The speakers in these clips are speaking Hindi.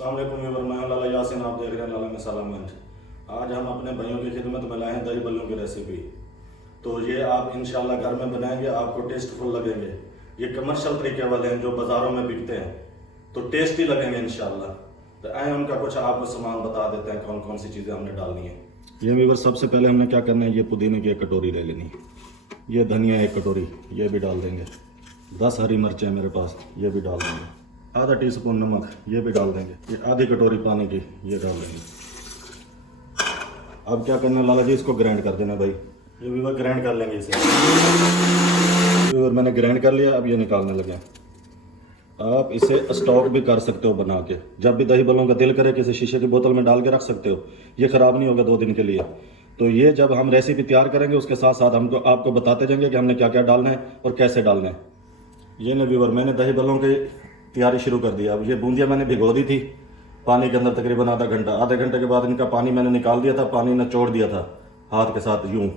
अस्सलाम वालेकुम व्यूअर, मैं लाला यासिन, आप देख रहे हैं लाला मसाला मंच। आज हम अपने भाइयों की खिदमत में लाए हैं दही बल्लों की रेसिपी। तो ये आप इंशाल्लाह घर में बनाएंगे, आपको टेस्टफुल लगेंगे। ये कमर्शियल तरीके वाले हैं जो बाज़ारों में बिकते हैं, तो टेस्टी लगेंगे इंशाल्लाह। तो आए उनका कुछ आपको सामान बता देते हैं, कौन कौन सी चीज़ें हमने डालनी है। ये व्यूअर, सबसे पहले हमने क्या करना है, ये पुदीने की एक कटोरी ले लेनी, ये धनिया एक कटोरी, ये भी डाल देंगे। 10 हरी मिर्चें मेरे पास, ये भी डाल देंगे। आधा टीस्पून नमक, ये भी डाल देंगे। ये आधी कटोरी पानी की, ये डाल देंगे। अब क्या करना है लाला जी, इसको ग्राइंड कर देना भाई। ये व्यूअर ग्राइंड कर लेंगे इसे। व्यूअर मैंने ग्राइंड कर लिया, अब ये निकालने लगे। आप इसे स्टॉक भी कर सकते हो बना के, जब भी दही बल्लों का दिल करे किसी शीशे की बोतल में डाल के रख सकते हो, ये ख़राब नहीं होगा 2 दिन के लिए। तो ये जब हम रेसिपी तैयार करेंगे उसके साथ साथ हमको आपको बताते जाएंगे कि हमने क्या क्या डालना है और कैसे डालना है। ये ना व्यूअर, मैंने दही बल्लों की तैयारी शुरू कर दिया। अब ये बूंदियाँ मैंने भिगो दी थी पानी के अंदर तकरीबन आधा घंटा। आधे घंटे के बाद इनका पानी मैंने निकाल दिया था, पानी निचोड़ दिया था हाथ के साथ यूं।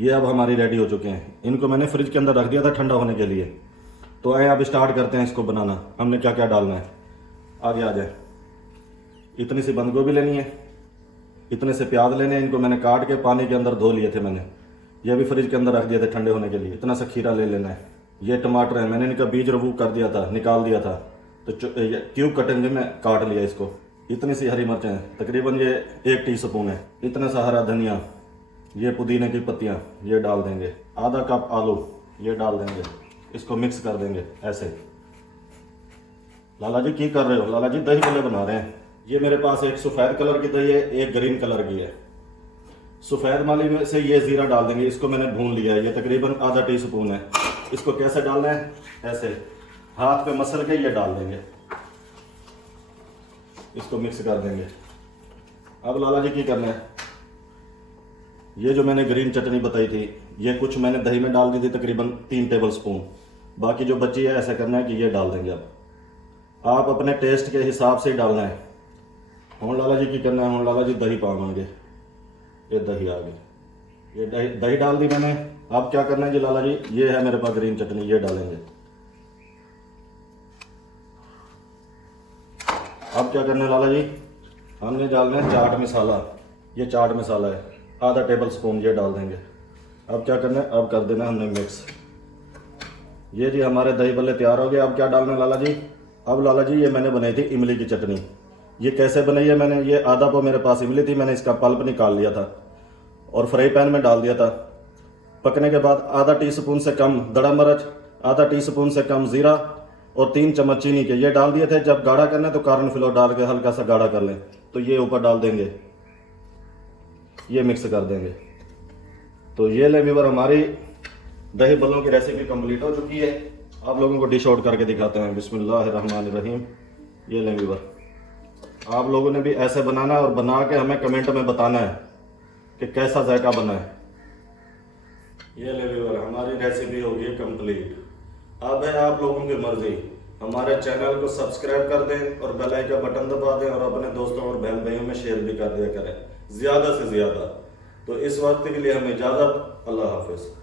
ये अब हमारी रेडी हो चुके हैं। इनको मैंने फ्रिज के अंदर रख दिया था ठंडा होने के लिए। तो आए अब स्टार्ट करते हैं इसको बनाना। हमने क्या क्या डालना है, आगे आ जाए। इतनी सी बंद गोभी लेनी है, इतने से प्याज लेने हैं, इनको मैंने काट के पानी के अंदर धो लिए थे मैंने। ये भी फ्रिज के अंदर रख दिए थे ठंडे होने के लिए। इतना सा खीरा ले लेना है। ये टमाटर है, मैंने इनका बीज रिमूव कर दिया था, निकाल दिया था, तो क्यूब कटिंग में काट लिया इसको। इतनी सी हरी मिर्चें हैं, तकरीबन ये 1 टीस्पून है। इतना सा हरा धनिया, ये पुदीने की पत्तियां, ये डाल देंगे। आधा कप आलू, ये डाल देंगे। इसको मिक्स कर देंगे ऐसे। लाला जी की कर रहे हो? लाला जी दही बल्ले बना रहे हैं। ये मेरे पास एक सफ़ेद कलर की दही है, एक ग्रीन कलर की है। सफ़ेद वाली में से ये ज़ीरा डाल देंगे, इसको मैंने भून लिया है, ये तकरीबन आधा टीस्पून है। इसको कैसे डालना है, ऐसे हाथ पे मसल के ये डाल देंगे, इसको मिक्स कर देंगे। अब लाला जी की करना है, ये जो मैंने ग्रीन चटनी बताई थी, ये कुछ मैंने दही में डाल दी थी, तकरीबन 3 टेबल स्पून। बाकी जो बची है ऐसा करना है कि ये डाल देंगे। अब आप अपने टेस्ट के हिसाब से ही डालना है। हूँ लाला जी की करना है, हूँ लाला जी दही पावांगे। ये दही आ गई, ये दही डाल दी मैंने। अब क्या करना है जी लाला जी, ये है मेरे पास ग्रीन चटनी, ये डालेंगे। अब क्या करना है लाला जी, हमने डालना है चाट मसाला। ये चाट मसाला है, आधा टेबल स्पून, ये डाल देंगे। अब क्या करना है, अब कर देना हमने मिक्स। ये जी हमारे दही बल्ले तैयार हो गए। अब क्या डालना है लाला जी, अब लाला जी ये मैंने बनाई थी इमली की चटनी। ये कैसे बनाई है मैंने, ये आधा पाव मेरे पास इमली थी, मैंने इसका पल्प निकाल लिया था और फ्राई पैन में डाल दिया था। पकने के बाद आधा टीस्पून से कम दड़ा मिर्च, आधा टीस्पून से कम ज़ीरा और 3 चम्मच चीनी के, ये डाल दिए थे। जब गाढ़ा करना है तो कॉर्न फ्लोर डाल के हल्का सा गाढ़ा कर लें। तो ये ऊपर डाल देंगे, ये मिक्स कर देंगे। तो ये ले व्यूअर, हमारी दही बल्लों की रेसिपी कंप्लीट हो चुकी है। आप लोगों को डिश आउट करके दिखाते हैं। बिस्मिल्लाहिर्रहमानिर्रहीम। ये ले व्यूअर, आप लोगों ने भी ऐसे बनाना है और बना के हमें कमेंट में बताना है कि कैसा जायका बना है। ये ले व्यूअर, हमारी रेसिपी हो गई कंप्लीट। अब है आप लोगों की मर्जी, हमारे चैनल को सब्सक्राइब कर दें और बेल आइकन का बटन दबा दें और अपने दोस्तों और बहन भाइयों में शेयर भी कर दिया करें ज़्यादा से ज़्यादा। तो इस वक्त के लिए हमें इजाज़त। अल्लाह हाफिज़।